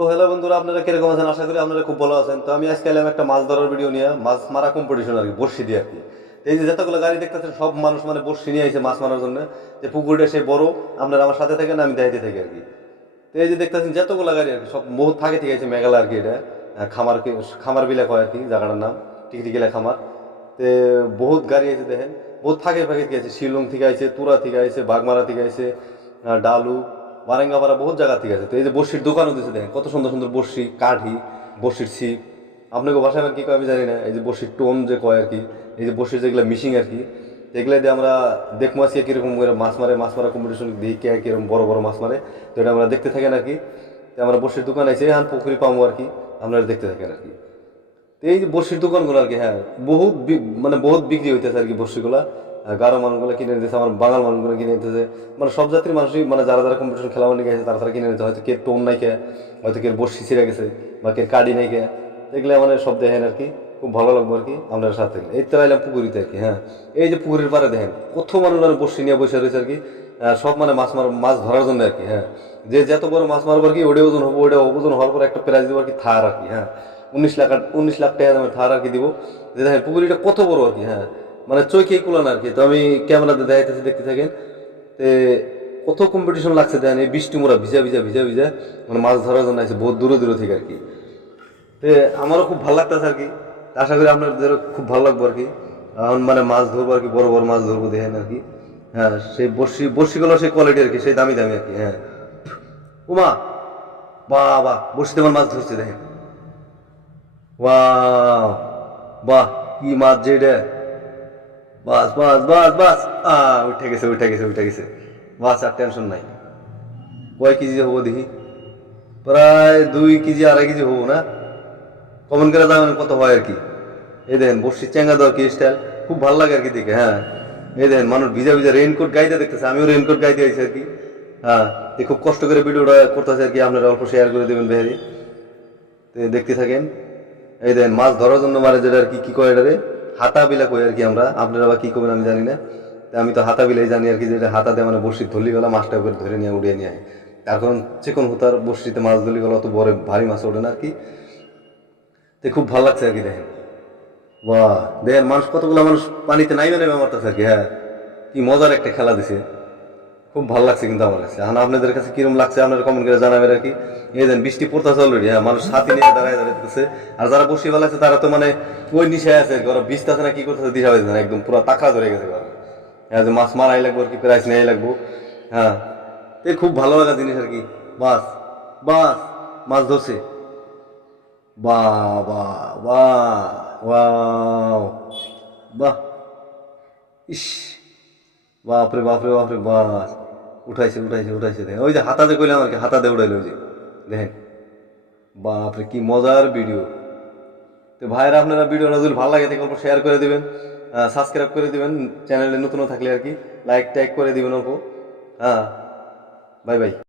তো হ্যালো বন্ধুরা, আপনারা কীরকম আছেন? আশা করি আপনারা খুব ভালো আছেন। তো আমি আজকে এলাম একটা মাছ ধরার ভিডিও নিয়ে, মাছ মারা কম্পিটিশন আর কি বর্ষি দিয়ে আর কি। এই যে যতগুলো গাড়ি দেখতেছেন, সব মানুষ মানে বর্ষি নিয়ে আইছে মাছ মারার জন্য। যে পুকুরটা সে বড়, আপনারা আমার সাথে থাকেন, আমি দেখাইতে থাকি আর কি। তো এই যে দেখতেছেন, যতগুলো গাড়ি আর কি, সব বহুত থাকে, ঠিক আছে, মেঘালয় আর কি এটা। খামার খামার বিলে কয় আর কি, জায়গাটার নাম, টিকটিকিলা খামার। তে বহুত গাড়ি আছে দেখেন, বহুত থাকে ফাঁকে থেকে আছে, শিলং থেকে আইছে, তুরা থেকে আইছে, বাগমারা থেকে আইছে ডালু বারেঙ্গাপাড়া বহুত জায়গা থেকে আছে। তো এই যে বর্ষির দোকানও দিচ্ছে দেখেন, কত সুন্দর সুন্দর বর্ষি কাঠি বর্ষির ছিপ। আপনাকে ভাষায় আমার কি কয় আমি জানি না, এই যে বর্ষির টোন যে কয় আর কি, এই যে বর্ষির যেগুলো মিশিং আর কি, এগুলো দিয়ে আমরা দেখব আজকে কীরকম করে মাছ মারে, মাছ মারা কম্পিটিশন দিই কে কীরকম বড় বড় মাছ মারে। তো এটা আমরা দেখতে থাকেন আর কি। তো আমরা বর্ষির দোকান আছে হান পুকুরি পাবো আর কি, আপনারা দেখতে থাকেন আর কি। তো এই যে বর্ষির দোকানগুলো আর কি হ্যাঁ বহুত মানে বহুত বিক্রি হইতেছে আর কি বর্ষিগুলা গারো মানুষগুলো কিনে নিতেছে, আমার বাঙাল মানুষগুলো কিনে নিতেছে। মানে সব জাতির মানুষই মানে যারা যারা কম্পিটিশন খেলা মানে গেছে, তারা তারা কিনে নিতে হয়তো কে টোন নাই কে হয়তো কে বর্ষি ছিঁড়ে গেছে, বা কে কাডি নাই কে এগুলো মানে সব দেখেন আর কি, খুব ভালো লাগবো আর কি আপনার সাথে এই তো আইলাম পুকুরিতে আর কি হ্যাঁ। এই যে পুকুরের পাড়ে দেখেন, কত মানুষ আর বর্ষি নিয়ে বসে রয়েছে আর কি। সব মানে মাছ মার, মাছ ধরার জন্য আর কি হ্যাঁ। যে যত বড় মাছ মারবো আর কি ওটা ওজন হব ওটা ওজন হওয়ার পর একটা প্রাইজ দেবো আর কি, থার আর কি হ্যাঁ। উনিশ লাখ উনিশ লাখ টাকা দামের থার আর কি দিব। যে দেখেন পুকুরিটা কত বড় আর কি হ্যাঁ। মানে চোখেই কুলান আর কি। তো আমি ক্যামেরাতে দেখাইতেছি, দেখতে থাকেন। তে কত কম্পিটিশন লাগছে দেখেন এই বৃষ্টি মোড়া ভিজা ভিজা ভিজা ভিজা। মানে মাছ ধরার জন্য আছে বহুত দূরে দূরে থেকে আর কি। তে আমারও খুব ভালো লাগতেছে আর কি। আশা করি আপনাদেরও খুব ভালো লাগবে আর কি। এখন মানে মাছ ধরবো আর কি, বড় বড় মাছ ধরবো দেখেন আর কি। হ্যাঁ সেই বর্ষি বর্ষিগুলো সেই কোয়ালিটি আর কি সেই দামি দামি আর কি হ্যাঁ। উমা! বাবা, বর্ষিতে আমার মাছ ধরছে দেখেন। ওয়াও! বাহ, কি মাছ যে এটা। বাস বাস বাস বাস। আহ উঠে গেছে উঠে গেছে উঠে গেছে। বাস আর টেনশন নাই। কয় কেজি হব দেখি। প্রায় দুই কেজি, আড়াই কেজি হব না। কমন করে দাম কত হয় আর কি। এই দেখেন বসি চেঙ্গা দেওয়ার কি স্টাইল খুব ভালো লাগে আর কি দেখে হ্যাঁ। এই দেখেন, মানুষ ভিজা ভিজা রেইনকোট গাইতে দেখতেছে, আমিও রেইনকোট গাইতে আইছি আর কি। হ্যাঁ খুব কষ্ট করে ভিডিওটা করতেছে আর কি, আপনারা অল্প শেয়ার করে দেবেন বেহারি দেখতে থাকেন। এই দেখেন, মাছ ধরার জন্য মানে যেটা আর কি কি কয় এটারে? হাতা বিলা কই আর কি আমরা? আপনারা বা কি করবেন আমি জানি না। আমি তো হাতা বিলাই জানি আর কি যেটা হাতা দিয়ে মানে বসি ধরলি গেলা মাছটা উপরে ধরে নিয়ে উড়িয়ে নিয়ে তার কারণ চিকন হুতার বসিতে মাছ ধরলি গেলা অত বড় ভারী মাছ ওঠে না আর কি। তো খুব ভালো লাগছে আর কি দেখেন। বাহ, দেখেন মানুষ কতগুলো মানুষ পানিতে নাইবে নেবে আমার কাছে আর কি হ্যাঁ। কি মজার একটা খেলা দিছে। খুব ভালো লাগছে কিন্তু আমার কাছে। এখন আপনাদের কাছে কিরম লাগছে আপনারা কমেন্ট করে জানাবেন আর কি। এই দেন বৃষ্টি পড়তেছে অলরেডি হ্যাঁ মানুষ সাথে নিয়ে দাঁড়ায় দাঁড়াইতেছে। আর যারা বসে ভালো আছে, তারা তো মানে ওই নিশায় আছে ওরা বৃষ্টি না, কি করতেছে দিশা পাইছে না, একদম পুরো তাকড়া ধরে গেছে ওরা হ্যাঁ যে মাছ মারাই লাগবো আর কি প্রাইস নেই লাগবো। হ্যাঁ এই খুব ভালো লাগা জিনিস আর কি। বাস বাস, মাছ ধরছে। বাহ বাহ বাহ, ওয়াও, বাহ। ইস, বাপরে বাপরে বাপরে, বাস। উঠাইছে উঠাইছে উঠাইছে, দেখেন। ওই যে হাতাতে কইলাম আর কি, হাতাতে উঠাইল ওই যে। দেখেন। বাপরে, কি মজার ভিডিও। তো ভাইরা আপনারা ভিডিওটা যদি ভালো লাগে, তাহলে অল্প শেয়ার করে দিবেন সাবস্ক্রাইব করে দেবেন। চ্যানেলে নতুনও থাকলে আর কি লাইক টাইক করে দিবেন অল্প। হ্যাঁ বাই বাই